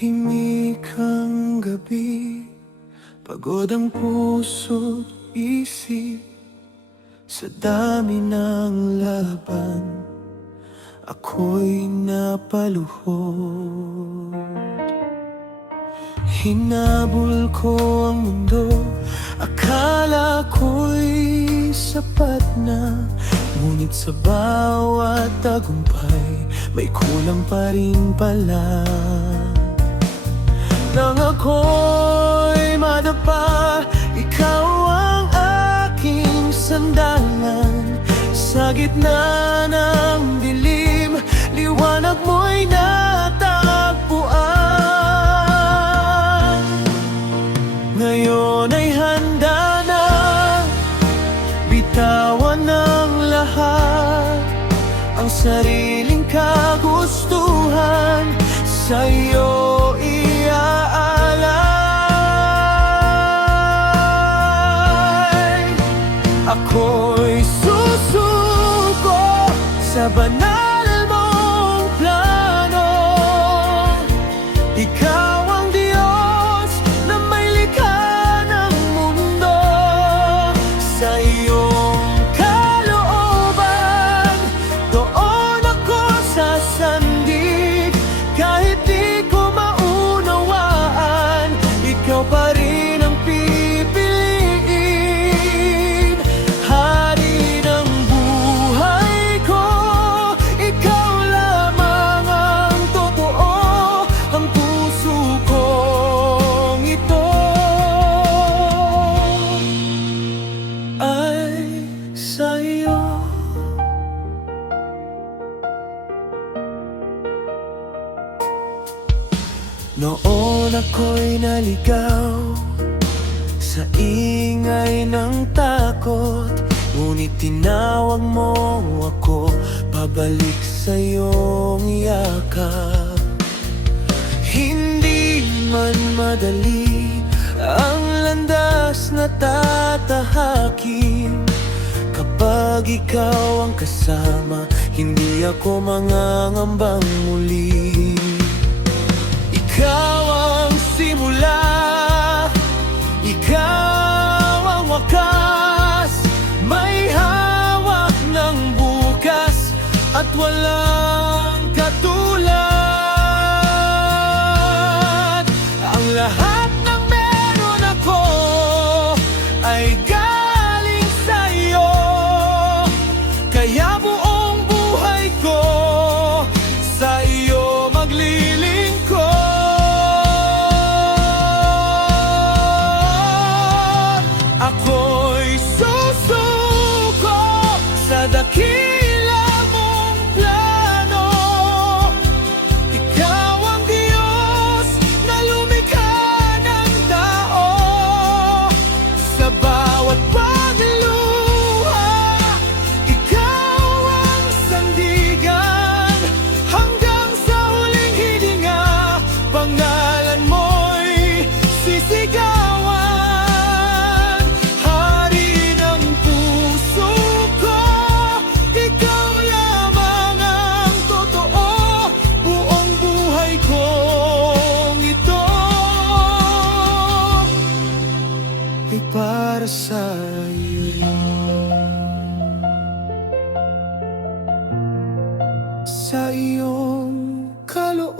Tahimik ang gabi, pagod ang puso't isip. Sa dami ng laban, ako'y napaluhod. Hinabol ko ang mundo, akala ko'y sapat na. Ngunit sa bawat tagumpay, may kulang pa rin pala. Nang ako'y madapa, ikaw ang aking sandalan. Sa gitna ng dilim, liwanag mo'y natagpuan. Ngayon ay handa na, bitawan ng lahat ang sariling kagustuhan, sa'yo iaalay. Ako'y susuko sa banal mong plano. Ikaw ang Diyos na may likha ng mundo. Sa iyong kalooban, doon ako sasandig. Kahit di ko maunawaan, ikaw pa rin ang pipiliin. Hari ng buhay ko, ikaw lamang ang totoo. Ang puso kong ito ay sa'yo. Noon ako'y naligaw sa ingay ng takot, ngunit tinawag mo ako pabalik sa iyong yakap. Hindi man madali ang landas na tatahakin. Kapag ikaw ang kasama, hindi ako mangangambang muli. Ikaw ang simula, ikaw ang wakas. May hawak ng bukas at walang katulad. Ang lahat ng meron ako ay galing sa iyo, kaya buong buhay ko sa iyo maglilingkod. Ako'y susuko sa dakila mong plano. Ikaw ang Diyos na lumikha ng tao. Sa bawat pagluha, ikaw ang sandigan. Hanggang sa huling hininga, pangalan mo'y sisigawan. Para sa iyo rin. Sa iyong kalooban,